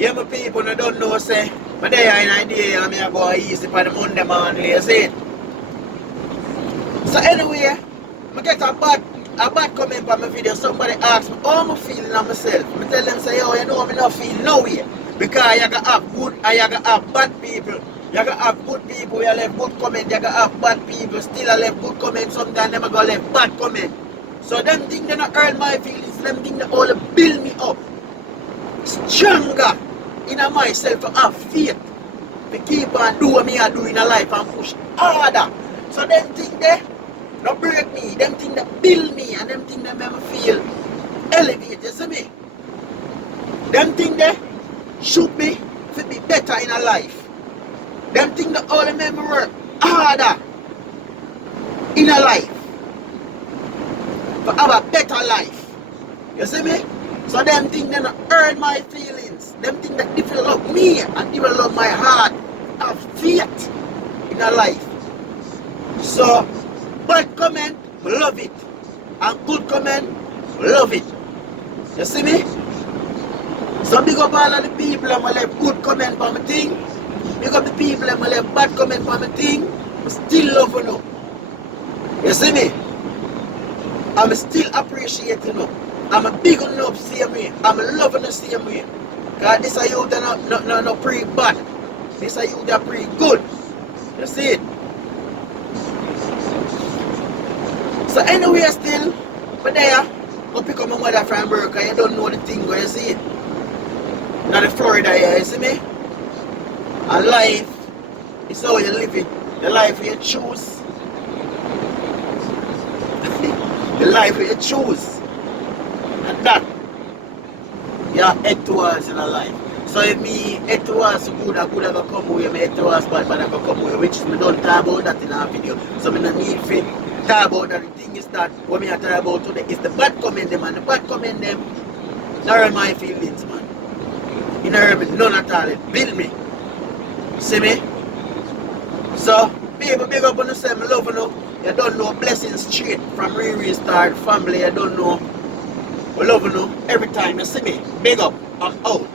Yeah, my people no don't know, say, but they are in idea, and I go easy for the Monday morning, you see it? So anyway, I get a bad comment on my video. Somebody asked me how I feeling on myself. I tell them, say, yo, you know me not feel no way. Because you gotta have good and you gotta have bad people. You gotta have good people, you left good comment, you gotta have bad people, still I left good comment, sometimes them I go left bad comment. So them things they not hurt my feelings, them things they all build me up. Stronger in myself to have faith. To keep on do what me I do in a life and push harder. So them things they not break me, them things that build me and them things that make me feel elevated, you see me? Them things that shoot me to be better in a life. Them things that all make me work harder in a life. To have a better life. You see me? So them things that hurt my feelings. Them things that develop me and develop my heart. Have faith in a life. So bad comment, love it. And good comment, love it. You see me? So big up all of the people that left good comment for my thing. Big up the people that left bad comment for my thing. I still love you. You see me? I'm still appreciating you. I'm a big enough same way. I'm loving the same way. Because this is you that not pretty bad. This is you that pretty good. You see it? So anyway still, but there, go pick up my mother from work and you don't know the thing where you see it. Not in Florida here, you see me? And life is how you live it. The life you choose. The life you choose. And that you head towards in a life. So if me head towards good, I could have come away, me head towards bad, but I could come away, which me don't talk about that in our video. So me don't need to talk about that. The thing is that what me I talk about today is the bad comment them, and the bad comment them not hurt my feelings, man. It don't hurt me none at all, it build me. See me? So people big up on yourself, I love you. You don't know blessings straight from Restart family, you don't know. I love you every time you see me. Big up, I'm out.